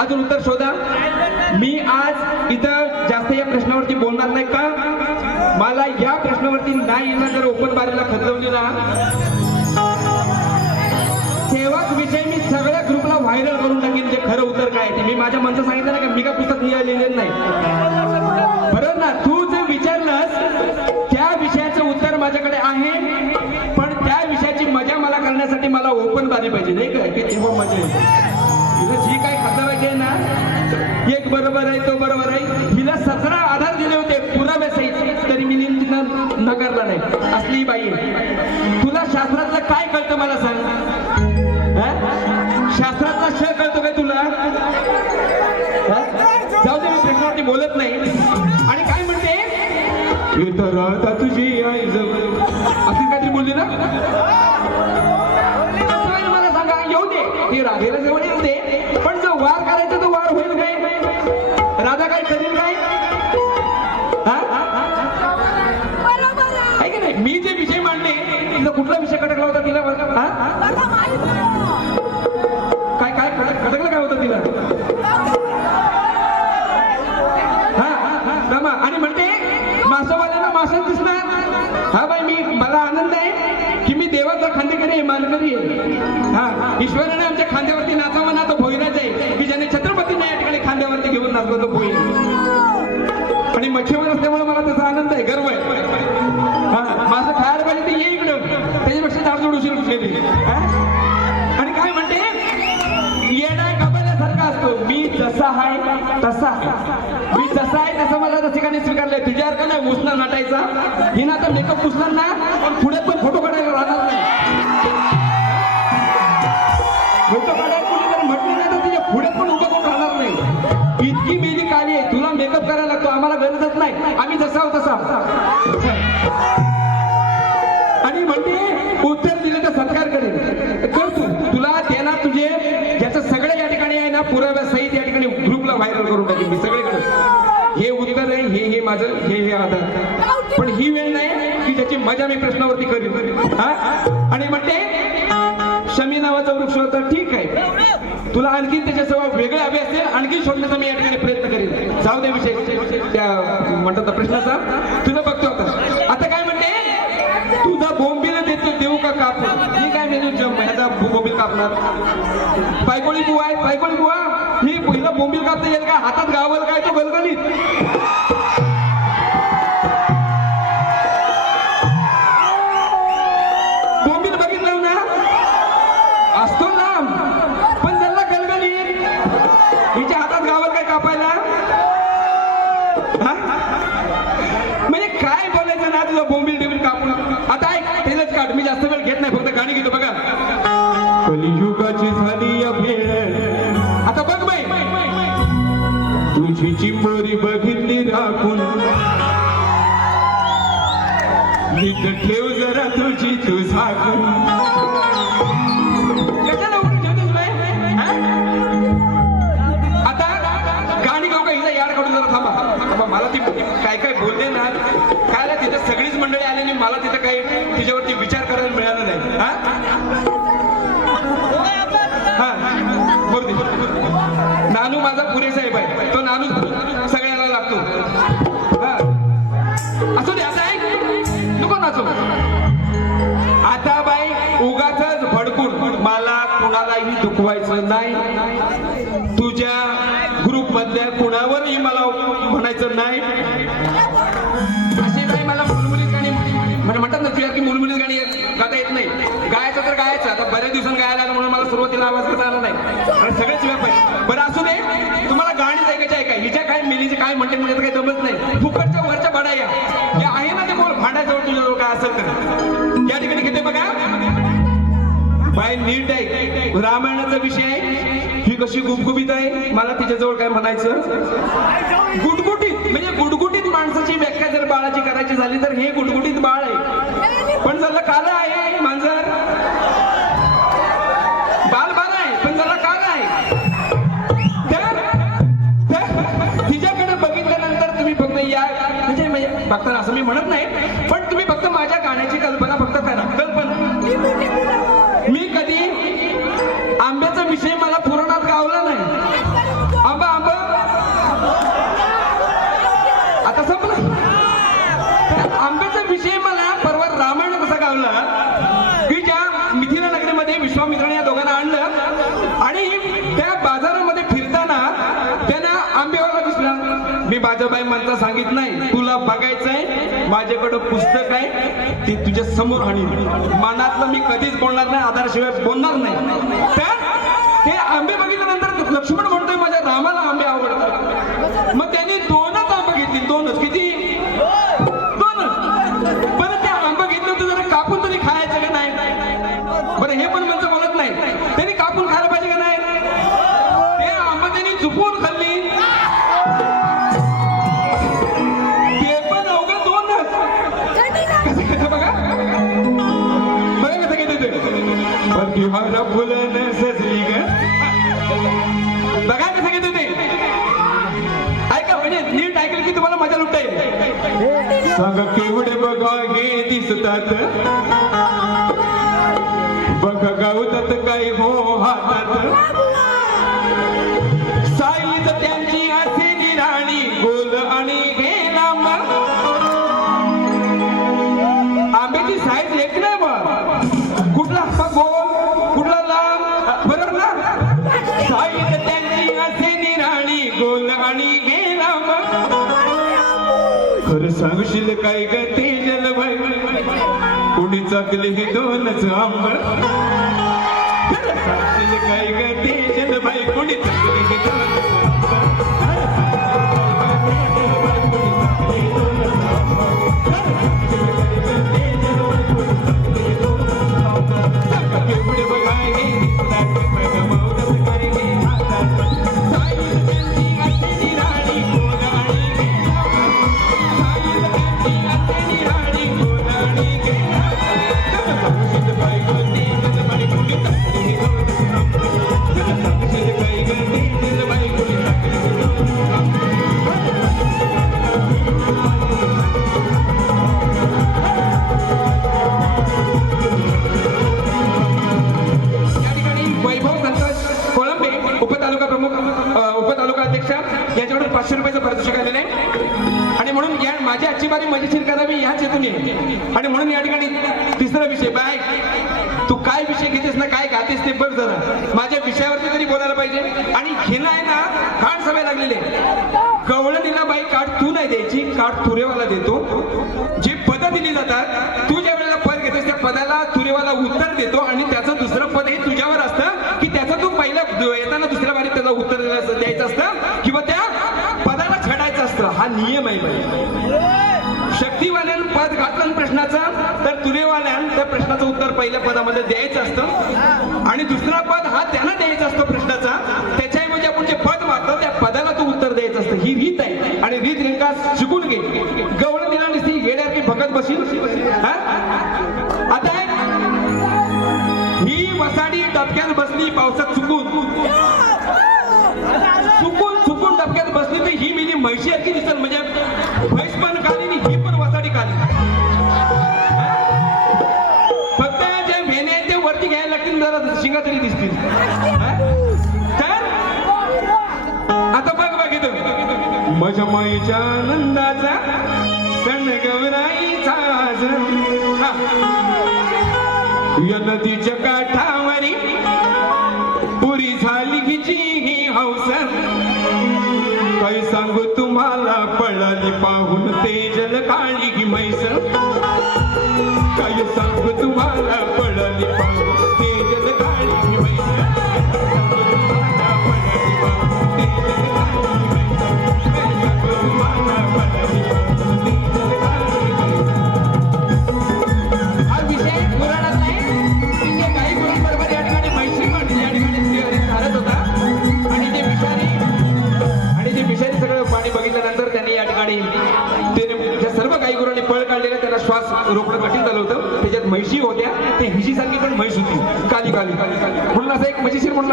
अजून उत्तर शोधा. मी आज इथं जास्त या प्रश्नावरती बोलणार नाही का? मला या प्रश्नावरती नाही येणार जर ओपन बारीला खतवली ना तेव्हाच विषय मी सगळ्या ग्रुपला व्हायरल करून टाकेन जे खरं उत्तर काय आहे ते. मी माझ्या मनचं सांगितलं ना का मी का पुस्तक लिहिलेलं नाही? बरोबर ना तू जे विचारलंस त्या विषयाचं उत्तर माझ्याकडे आहे पण त्या विषयाची मजा मला करण्यासाठी मला ओपन बारी पाहिजे नाही का? की तेव्हा मजा येते. जी काय खातावायची आहे ना एक बरोबर आहे तो बरोबर आहे. हिला सतरा आधार दिले होते पुरावे सहित तरी मी तिनं नकारला नाही. असली बाई तुला शास्त्रातलं काय कळतं मला सांग? हा? शास्त्रातला श कळतो काय तुला? जाऊ दे मी प्रश्नावरती बोलत नाही. आणि काय म्हणते? तुझी आई जवळ. अशी काहीतरी बोलली ना? ती राधेला जवळ दे. पण जो वार करायचा तो वार होईल काय? राधा काय करेल काय? हा? आहे. की नाही? मी जे विषय मांडले तिला कुठला विषय खटकला होता तिला? ईश्वराने आमच्या खांद्यावरती नाचावा ना तो भोईराच आहे. की ज्याने छत्रपतींना या ठिकाणी खांद्यावरती घेऊन नाचलो तो भोई आणि मच्छीवर असल्यामुळे मला त्याचा आनंद आहे गर्व आहे. माझं खायला पाहिजे ते ये इकडं. त्याच्यापेक्षा झाडझोड उशीर उठलेली. आणि काय म्हणते? येणार कबल्यासारखा असतो. मी जसा आहे तसा. मी जसा आहे तसा मला त्या ठिकाणी स्वीकारलंय. तुझ्यासारखं नाही उसना नाटायचा. हिना तर मेकअप पुसणार ना. पण पुढे पण आम्ही जसा आहोत तसा आणि म्हणते उत्तर दिलं तर सत्कार करेल कर तू तुला देणार तुझे ज्याचं सगळं या ठिकाणी आहे ना पुराव्या सहित या ठिकाणी ग्रुपला व्हायरल करून टाकेल मी सगळीकडे. हे उत्तर आहे हे हे माझं हे हे आधार. पण ही वेळ नाही की ज्याची मजा मी प्रश्नावरती करीन. हा? आणि म्हणते शमी नावाचा वृक्ष होता. ठीक आहे. तुला आणखी त्याच्या वेगळे हवे असतील आणखी शोधण्याचा मी या ठिकाणी प्रयत्न करीन. जाऊ दे विषय त्या म्हणतात प्रश्नाचा. तुला बघतो आता. आता काय म्हणते? तुझा बोंबीला देतो देऊ का काप? मी काय मेनू ह्याचा बोंबील कापणार? पायकोळी बुवा आहे पायकोळी बुवा. ही पहिलं बोंबील कापता येईल का? हातात गावल काय? तो गलगलीत. तुझी चिंबोरी बघितली राखून. नीट ठेव जरा तुझी तू आता गाणी गाऊ का? हिला याड काढून जरा थांबा. थांबा मला ती काय काय बोलते ना काय ना तिथे सगळीच मंडळी आली आलेली मला तिथं काही नको आता बाई उगाच भडकून मला कुणालाही दुखवायचं नाही. तुझ्या ग्रुप मधल्या कुणावरही मला म्हणायचं नाही. अशी बाई मला मुलमुलीच गाणी म्हणजे म्हणतात ना तुझ्या की मुलमुलीत गाणी गाता येत नाही. गायचं तर गायचं. आता बऱ्याच दिवसांनी गायला आलं म्हणून मला सुरुवातीला आवाज करता आला नाही. आणि सगळेच व्यापारी बरं असू दे. तुम्हाला गाणी ऐकायची आहे हिच्या काय मिलीचे काय म्हणते म्हणजे काही जमत नाही. फुकटच्या वरच्या भाड्या या आहे ना ते बोल भांड्याजवळ तुझ्याजवळ काय असेल तर. या ठिकाणी घेते बघा? बाय नीट आहे. रामायणाचा विषय आहे. ही कशी गुबगुबीत आहे? मला तिच्याजवळ काय म्हणायचं? गुटगुटीत. म्हणजे गुटगुटीत माणसाची व्याख्या जर बाळाची करायची झाली तर हे गुटगुटीत बाळ आहे. पण जर काल आहे मांजर म्हणजे असं मी म्हणत नाही. पण बाजाबाई म्हणता सांगित नाही तुला बघायचंय माझ्याकडं पुस्तक आहे ते तुझ्या समोर आणि मनातलं मी कधीच बोलणार नाही आधारशिवाय बोलणार नाही. तर ते आंबे बघितल्यानंतर लक्ष्मण म्हणतोय माझ्या रामाला आंबे आवडतात. मग त्यांनी दोन सांग केवढे बघा गे दिसतात. बघ गावतात काय हो हातात. साईज त्यांची सांगशील काय गती तेजल बाई कुणी चाकली हे दोनच आंबळ सांगशील काय गती तेजल भाई? कुणी काय गातेस ते बघ जरा. माझ्या विषयावरती तरी बोलायला पाहिजे. आणि हिला आहे ना काढ सवय लागलेली कवळ दिला बाई काठ तू नाही द्यायची काठ तुरेवाला देतो. जे पदं दिली जातात तू ज्या वेळेला पद घेतोस त्या पदाला तुरेवाला उत्तर देतो आणि त्याचं दुसरं पद हे तुझ्यावर असतं की त्याचं तू पहिल्या येताना दुसऱ्या बारीत त्याला उत्तर द्यायचं असतं किंवा त्या पदाला छडायचं असतं. हा नियम आहे शक्तीवाल्यानं पद घातलं प्रश्नाचा प्रश्नाचं उत्तर पहिल्या पदामध्ये द्यायचं असतं. आणि दुसरा पद हा त्यांना द्यायचा असतो प्रश्नाचा. त्याच्याऐवजी आपण जे पद मागतो त्या पदाला तो उत्तर द्यायचं असतं. ही रीत आहे. आणि रीत रेंका शिकून घे. गवळ दिला नसती येड्यासारखी भगत बसील हा? आता ही वसाडी डबक्यात बसली पावसात चुकून. जरा दिसतील. तर? आता बघ बघ इथं माझ्या माईच्या आनंदाचा सण गौराईचा हा. या नदीच्या काठावरी पुरी झाली हिची ही हौस काय सांगू तुम्हाला पळाली पाहून तेजल काळी ही म्हैस काय सांगू तुम्हाला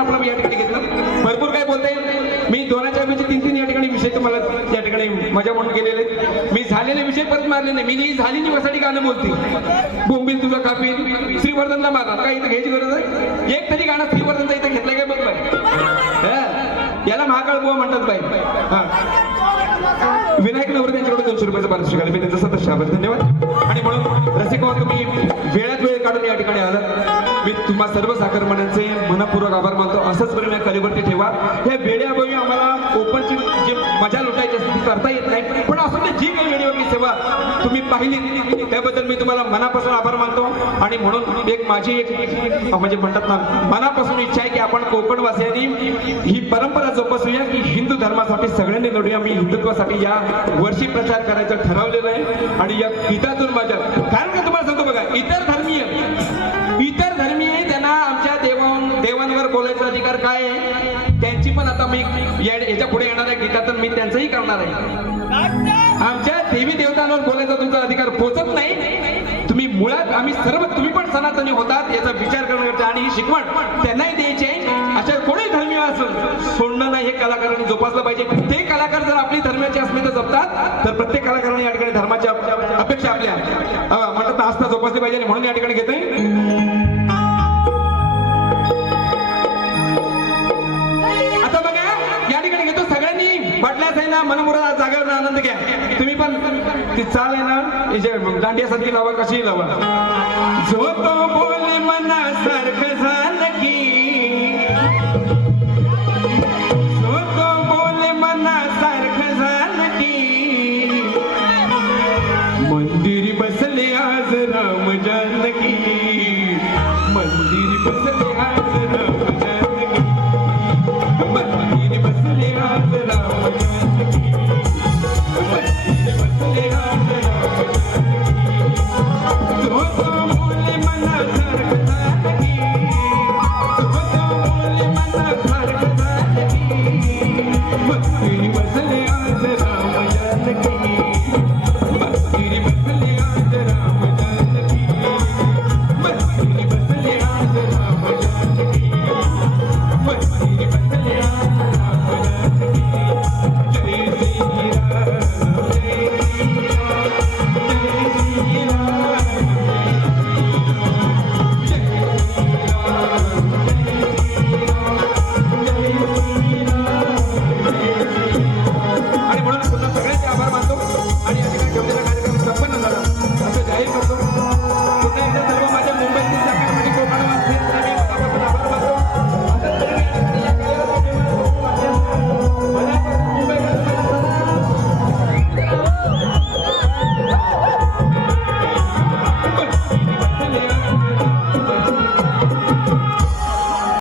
आपण या ठिकाणी घेतलं. भरपूर काय बोलता येईल. मी दोनाच्या म्हणजे तीन तीन या ठिकाणी विषय तुम्हाला या ठिकाणी मजा म्हणून गेलेले मी झालेले विषय परत मारले नाही. मी झाली झालेली गाणं बोलते. बोंबील तुझा कापील श्रीवर्धनला मारा काय इथं घ्यायची गरज आहे? एक तरी गाणं श्रीवर्धनचा इथं घेतलं काय बघ बाई? हा. याला महाकाळ बुवा म्हणतात बाई. हा. विनायक नवर त्यांच्याकडे दोनशे रुपयाचं पारितोषिक आलं. मी त्यांचा सतत आभार. धन्यवाद. आणि म्हणून रसिक तुम्ही वेळात वेळ काढून या ठिकाणी आलात. मी तुम्हाला सर्व साखर मनपूर्वक या कलेवरती ठेवा या आम्हाला ओपनची जी मजा लुटायची असते ती करता येत नाही. पण असं ते जी काही वेळेवरची सेवा तुम्ही पाहिली त्याबद्दल मी तुम्हाला मनापासून आभार मानतो. आणि म्हणून एक माझी एक म्हणजे म्हणतात ना मनापासून इच्छा आहे की आपण कोकणवासियांनी ही परंपरा जोपासूया की हिंदू धर्मासाठी सगळ्यांनी लढूया. मी हिंदुत्वासाठी या वर्षी प्रचार करायचं ठरवलेलं आहे. आणि या गीतातून माझ्या कारण का तुम्हाला सांगतो बघा इतर धर्मीय बोलायचा अधिकार काय आहे? त्यांची पण आता मी याच्यापुढे येणाऱ्या गीतातून मी त्यांचंही करणार आहे. आमच्या देवी देवतांवर बोलायचा तुमचा अधिकार पोचत नाही. तुम्ही मुळात आम्ही सर्व तुम्ही पण सनातनी होतात याचा विचार करण्याचा आणि ही शिकवण त्यांनाही द्यायची आहे. अशा कोणी धर्मीय असेल सोडणं नाही हे कलाकारांनी जोपासलं पाहिजे. ते कलाकार जर आपली धर्माची अस्मिता जपतात तर प्रत्येक कलाकाराने या ठिकाणी धर्माच्या अपेक्षा आपल्या म्हणतात आस्था जोपासली पाहिजे म्हणून या ठिकाणी घेतोय. सगळ्यांनी वाटल्यास आहे ना मनमुरा जागेवर आनंद घ्या. तुम्ही पण ती चाल आहे ना हे जे दांडियासारखी लावा कशी लावा. झोप बोल मना सारखं झालं की.